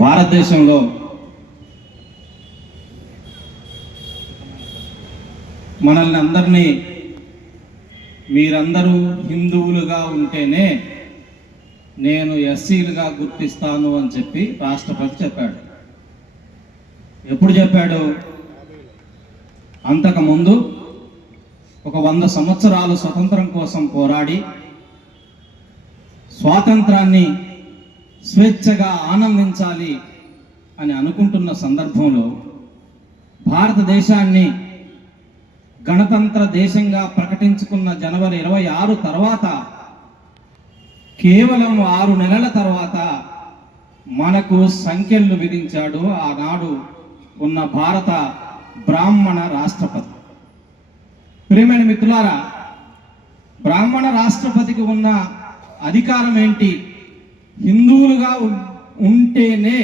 భారతదేశంలో మనల్ని అందరినీ మీరందరూ హిందువులుగా ఉంటేనే నేను ఎస్సీలుగా గుర్తిస్తాను అని చెప్పి రాష్ట్రపతి చెప్పాడు. ఎప్పుడు చెప్పాడు? అంతకుముందు ఒక 100 సంవత్సరాలు స్వతంత్రం కోసం పోరాడి స్వాతంత్రాన్ని స్వేచ్ఛగా ఆనందించాలి అని అనుకుంటున్న సందర్భంలో భారతదేశాన్ని గణతంత్ర దేశంగా ప్రకటించుకున్న జనవరి 26 తర్వాత కేవలం 6 నెలల తర్వాత మనకు సంఖ్యలు విధించాడు ఆనాడు ఉన్న భారత బ్రాహ్మణ రాష్ట్రపతి. ప్రియమైన మిత్రులారా, బ్రాహ్మణ రాష్ట్రపతికి ఉన్న అధికారం ఏంటి? హిందువులుగా ఉంటేనే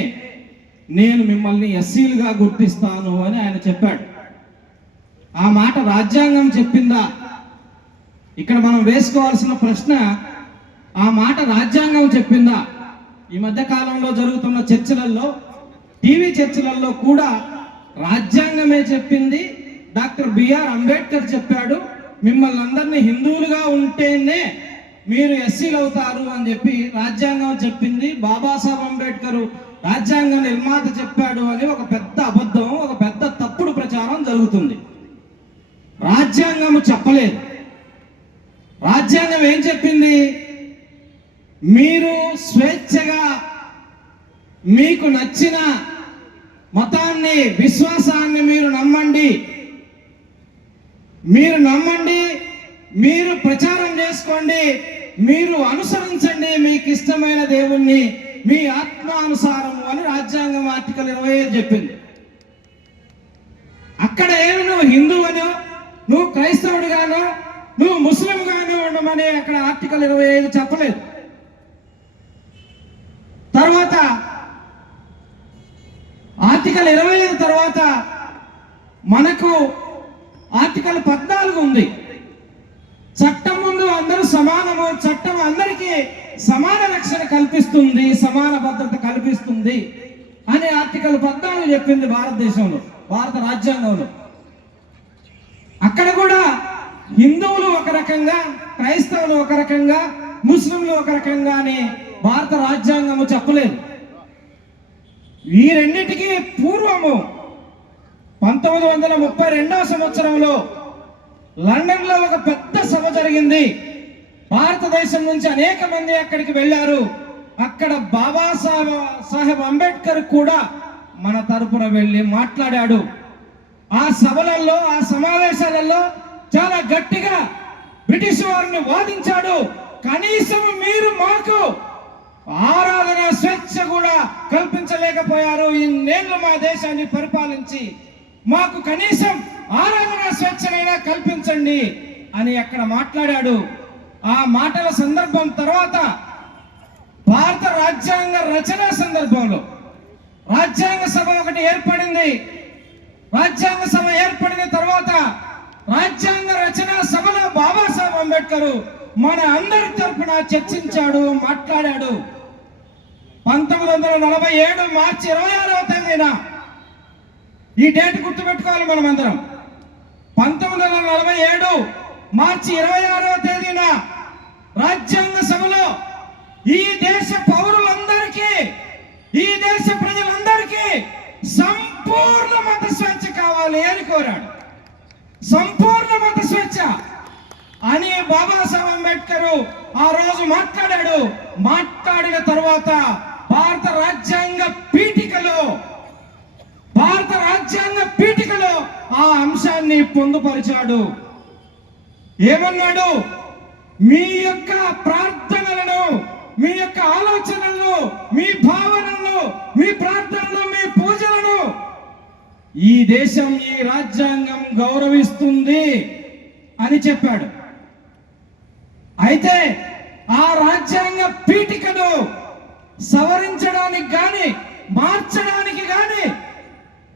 నేను మిమ్మల్ని ఎస్సీలుగా గుర్తిస్తాను అని ఆయన చెప్పాడు. ఆ మాట రాజ్యాంగం చెప్పిందా? ఇక్కడ మనం వేసుకోవాల్సిన ప్రశ్న, ఆ మాట రాజ్యాంగం చెప్పిందా? ఈ మధ్య కాలంలో జరుగుతున్న చర్చలలో, టీవీ చర్చలలో కూడా రాజ్యాంగమే చెప్పింది, డాక్టర్ బిఆర్ అంబేద్కర్ చెప్పాడు, మిమ్మల్ని అందరినీ హిందువులుగా ఉంటేనే మీరు ఎస్సీలు అవుతారు అని చెప్పి రాజ్యాంగం చెప్పింది. బాబాసాహెబ్ అంబేద్కర్ రాజ్యాంగ నిర్మాత చెప్పాడు అని ఒక పెద్ద అబద్ధం, ఒక పెద్ద తప్పుడు ప్రచారం జరుగుతుంది. రాజ్యాంగము చెప్పలేదు. రాజ్యాంగం ఏం చెప్పింది? మీరు స్వేచ్ఛగా మీకు నచ్చిన మతాన్ని, విశ్వాసాన్ని మీరు నమ్మండి, మీరు ప్రచారం చేసుకోండి, మీరు అనుసరించండి మీకు ఇష్టమైన దేవుణ్ణి మీ ఆత్మానుసారము అని రాజ్యాంగం ఆర్టికల్ 25 చెప్పింది. అక్కడ ఏమి నువ్వు హిందువునో, నువ్వు క్రైస్తవుడిగానో, నువ్వు ముస్లింగానో ఉండమని అక్కడ ఆర్టికల్ 25 చెప్పలేదు. తర్వాత ఆర్టికల్ 25 తర్వాత మనకు ఆర్టికల్ 14 ఉంది. చట్టం ముందు అందరూ సమానము, చట్టం అందరికీ సమాన రక్షణ కల్పిస్తుంది, సమాన భద్రత కల్పిస్తుంది అని ఆర్టికల్ 14 చెప్పింది భారతదేశంలో, భారత రాజ్యాంగంలో. అక్కడ కూడా హిందువులు ఒక రకంగా, క్రైస్తవులు ఒక రకంగా, ముస్లింలు ఒక రకంగా అని భారత రాజ్యాంగము చెప్పలేదు. ఈ రెండింటికి పూర్వము 1932వ సంవత్సరంలో లండన్లో ఒక పెద్ద సభ జరిగింది. భారతదేశం నుంచి అనేక మంది అక్కడికి వెళ్ళారు. అక్కడ బాబాసాహెబ్ అంబేద్కర్ కూడా మన తరపున వెళ్ళి మాట్లాడాడు. ఆ సభలలో, ఆ సమావేశాలలో చాలా గట్టిగా బ్రిటిష్ వారిని వాదించాడు. కనీసం మీరు మాకు ఆరాధన స్వేచ్ఛ కూడా కల్పించలేకపోయారు, ఇన్నేళ్ళు మా దేశాన్ని పరిపాలించి మాకు కనీసం ఆరాధన స్వేచ్ఛనైనా కల్పించండి అని అక్కడ మాట్లాడాడు. ఆ మాటల సందర్భం తర్వాత భారత రాజ్యాంగ రచన సందర్భంలో రాజ్యాంగ సభ ఒకటి ఏర్పడింది. రాజ్యాంగ సభ ఏర్పడిన తర్వాత రాజ్యాంగ రచన సభలో బాబాసాహెబ్ అంబేద్కర్ మన అందరి తరపున చర్చించాడు, మాట్లాడాడు. 1947 మార్చి 26వ తేదీన, ఈ డేట్ గుర్తుపెట్టుకోవాలి మనం అందరం, 1947 మార్చి 26వ తేదీన రాజ్యాంగ సభలో ఈ దేశ పౌరులందరికీ, ఈ దేశ ప్రజలందరికీ సంపూర్ణ మత స్వేచ్ఛ కావాలి అని కోరాడు. సంపూర్ణ మత స్వేచ్ఛ అని బాబాసాహెబ్ అంబేద్కర్ ఆ రోజు మాట్లాడాడు. మాట్లాడిన తర్వాత భారత రాజ్యాంగ పీఠికలో ఆ అంశాన్ని పొందుపరిచాడు. ఏమన్నాడు? మీ యొక్క ప్రార్థనలను, మీ యొక్క ఆలోచనలను, మీ భావనలను, మీ ప్రార్థనలు, మీ పూజలను ఈ దేశం, ఈ రాజ్యాంగం గౌరవిస్తుంది అని చెప్పాడు. అయితే ఆ రాజ్యాంగ పీఠికను సవరించడానికి గాని, మార్చడానికి గాని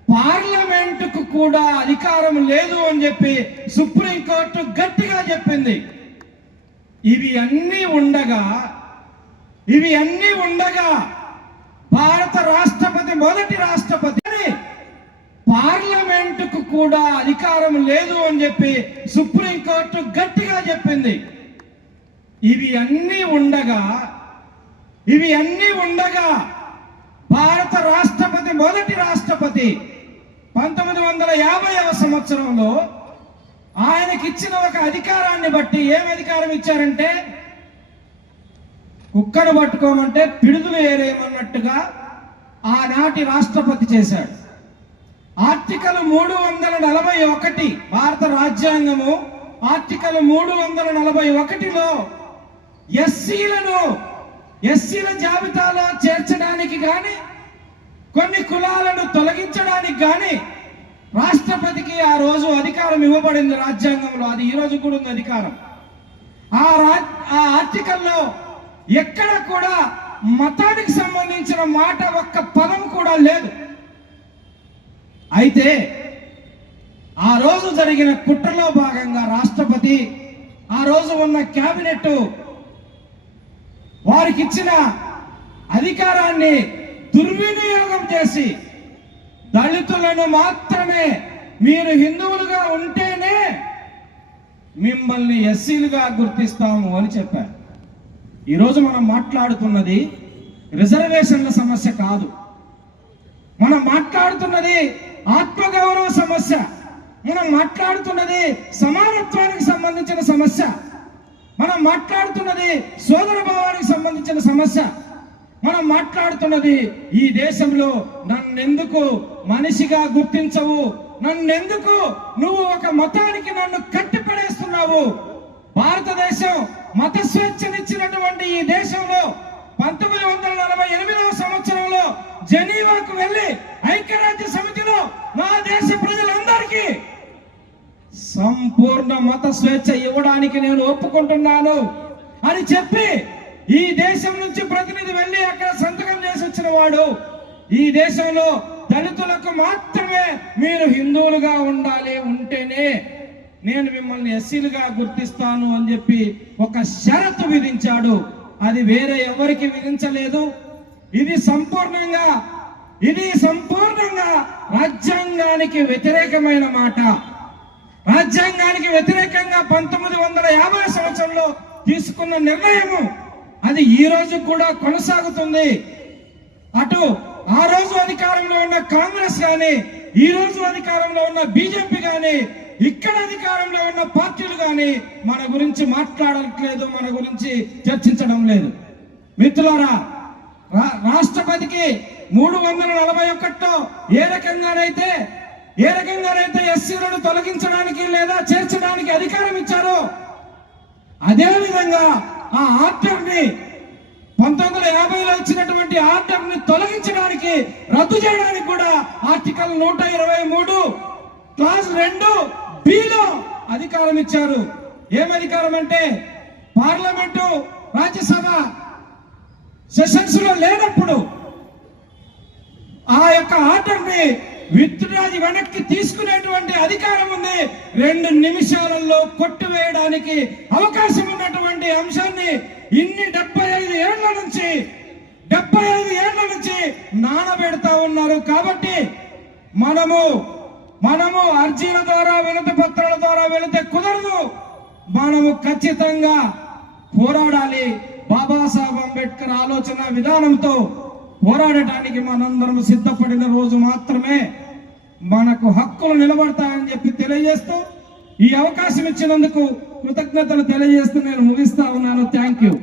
పార్లమెంటుకు కూడా అధికారం లేదు అని చెప్పి సుప్రీంకోర్టు గట్టిగా చెప్పింది. ఇవి అన్నీ ఉండగా భారత రాష్ట్రపతి మొదటి రాష్ట్రపతి. పార్లమెంటుకు కూడా అధికారం లేదు అని చెప్పి సుప్రీంకోర్టు గట్టిగా చెప్పింది. ఇవి అన్నీ ఉండగా భారత రాష్ట్రపతి మొదటి రాష్ట్రపతి 1950వ సంవత్సరంలో ఆయనకిచ్చిన ఒక అధికారాన్ని బట్టి ఏం అధికారం ఇచ్చారంటే, కుక్కను పట్టుకోమంటే పిడుదులు ఏరేయమన్నట్టుగా ఆనాటి రాష్ట్రపతి చేశాడు. ఆర్టికల్ 341 భారత రాజ్యాంగము ఆర్టికల్ 341లో ఎస్సీల జాబితాలో చేర్చడానికి గాని, కొన్ని కులాలను తొలగించడానికి గాని రాష్ట్రపతికి ఆ రోజు అధికారం ఇవ్వబడింది రాజ్యాంగంలో. అది ఈ రోజు కూడా ఉంది అధికారం. ఆ ఆర్టికల్లో ఎక్కడ కూడా మతానికి సంబంధించిన మాట ఒక్క పదం కూడా లేదు. అయితే ఆ రోజు జరిగిన కుట్రలో భాగంగా రాష్ట్రపతి ఆ రోజు ఉన్న కేబినెట్ వారికి ఇచ్చిన అధికారాన్ని దుర్వినియోగం చేసి దళితులను మాత్రమే మీరు హిందువులుగా ఉంటేనే మిమ్మల్ని ఎస్సీలుగా గుర్తిస్తాము అని చెప్పారు. ఈరోజు మనం మాట్లాడుతున్నది రిజర్వేషన్ల సమస్య కాదు. మనం మాట్లాడుతున్నది ఆత్మగౌరవ సమస్య. మనం మాట్లాడుతున్నది సమానత్వానికి సంబంధించిన సమస్య. మనం మాట్లాడుతున్నది సోదర భావానికి సంబంధించిన సమస్య. మనం మాట్లాడుతున్నది ఈ దేశంలో నన్నెందుకు మనిషిగా గుర్తించవు, నన్నెందుకు నువ్వు ఒక మతానికి నన్ను కట్టిపడేస్తున్నావు. భారతదేశం మత స్వేచ్ఛనిచ్చినటువంటి ఈ దేశంలో 1948వ సంవత్సరంలో జెనీవాకు వెళ్లి ఐక్యరాజ్య సమితిలో నా దేశ ప్రజలందరికీ సంపూర్ణ మత స్వేచ్ఛ ఇవ్వడానికి నేను ఒప్పుకుంటున్నాను అని చెప్పి ఈ దేశం నుంచి ప్రతినిధి వెళ్లి అక్కడ సంతకం చేసి వచ్చిన వాడు. ఈ దేశంలో దళితులకు మాత్రమే మీరు హిందువులుగా ఉండాలి, ఉంటేనే నేను మిమ్మల్ని ఎస్సీలుగా గుర్తిస్తాను అని చెప్పి ఒక షరతు విధించాడు. అది వేరే ఎవరికి విధించలేదు. ఇది సంపూర్ణంగా రాజ్యాంగానికి వ్యతిరేకమైన మాట. రాజ్యాంగానికి వ్యతిరేకంగా 1950 సంవత్సరంలో తీసుకున్న నిర్ణయము అది ఈ రోజు కూడా కొనసాగుతుంది. అటు ఆ రోజు అధికారంలో ఉన్న కాంగ్రెస్ గాని, ఈ రోజు అధికారంలో ఉన్న బీజేపీ గాని, ఇక్కడ అధికారంలో ఉన్న పార్టీలు గాని మన గురించి మాట్లాడట్లేదు, మన గురించి చర్చించడం లేదు. మిత్రులారా, రాష్ట్రపతికి 341లో ఏ రకంగానైతే ఎస్సీలను తొలగించడానికి లేదా చేర్చడానికి అధికారం ఇచ్చారో, అదే విధంగా ఆ ఆర్డర్ని 1950లో ఇచ్చినటువంటి ఆర్డర్ని తొలగించడానికి, రద్దు చేయడానికి కూడా ఆర్టికల్ 123 క్లాస్ 2(b)లో అధికారం ఇచ్చారు. ఏం అధికారం అంటే, పార్లమెంటు రాజ్యసభ సెషన్స్ లో లేనప్పుడు ఆ యొక్క ఆర్డర్ని విత్డ్రాది వెనక్కి తీసుకునేటువంటి అధికారం ఉంది. 2 నిమిషాలలో కొట్టివేయడానికి అవకాశం ఉన్నటువంటి అంశాన్ని ఇన్ని 75 ఏళ్ల నుంచి నానబెడతా ఉన్నారు. కాబట్టి మనము అర్జీల ద్వారా, వినతి పత్రాల ద్వారా వెళితే కుదరదు. మనము ఖచ్చితంగా పోరాడాలి. బాబాసాహెబ్ అంబేద్కర్ ఆలోచన విధానంతో పోరాడటానికి మనందరం సిద్ధపడిన రోజు మాత్రమే మనకు హక్కులు నిలబడతాయని చెప్పి తెలియజేస్తూ, ఈ అవకాశం ఇచ్చినందుకు కృతజ్ఞతలు తెలియజేస్తూ నేను ముగిస్తా ఉన్నాను. Thank you.